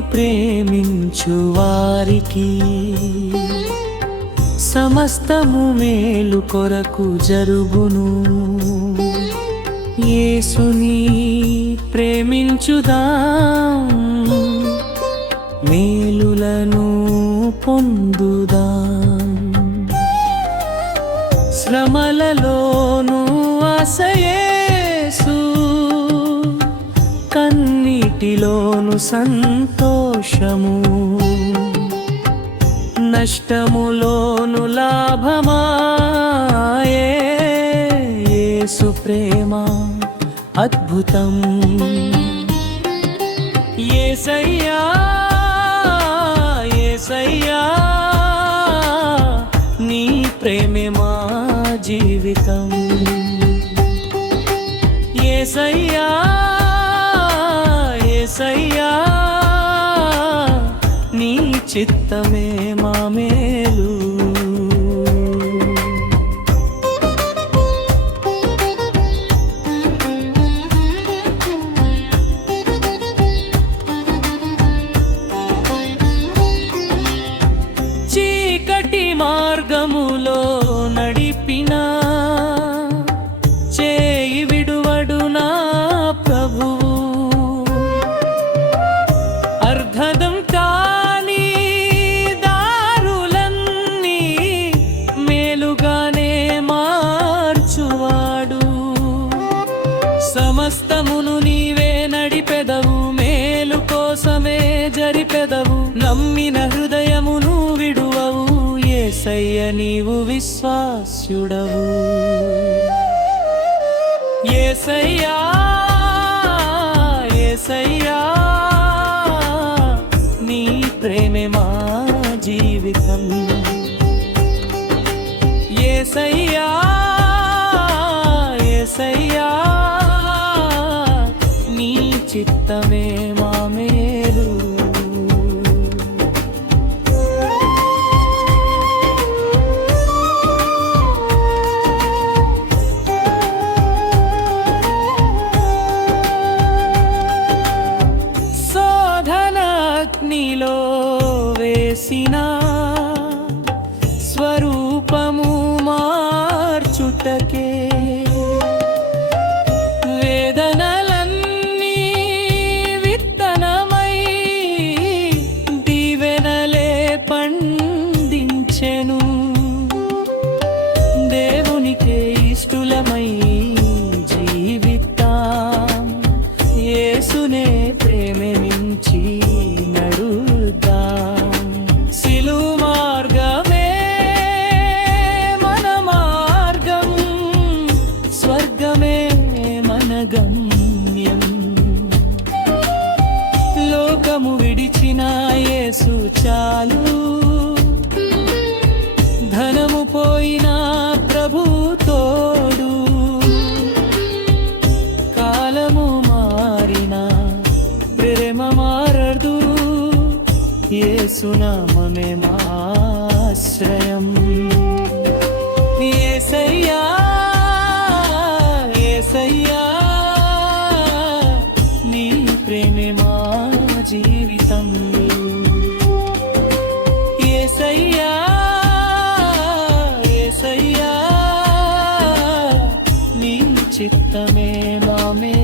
ప్రేమించు వారికి సమస్తము మేలు కొరకు జరుగును. యేసుని ప్రేమించుదాం మేలులను పొందుదాం. శ్రమలలోను ఆశయేసు కన్నీటిలోను సంతోషము నష్టములోను లాభమాయే. యేసు ప్రేమ అద్భుతం. ఏసయ్యా ఏసయ్యా నీ ప్రేమే మా జీవితం. ఏసయ్యా ఏసయ్యా చిత్తమే మా మేలు. మేలుగానే మార్చువాడు. సమస్తమును నీవే నడిపెదవు మేలు కోసమే జరిపెదవు. నమ్మిన హృదయమును విడువవు ఏసయ్య నీవు విశ్వాస్యుడవు. ఏసయ్యా ఏసయ్యా నీ ప్రేమే మా ఏసయ్యా నీ చిత్తమే పండించెను దేవునికే ఇష్టలమై జీవితా. యేసునే ప్రేమించి నడుదా సిలు మార్గమే మన మార్గం. స్వర్గమే మన గమ్యం. లోకము విడిచిన యేసు చాలు. పోయినా ప్రభు తోడు. కాలము మారిన ప్రేమ మారదు. యేసునామమే మాశ్రయం சித்தமே நாமே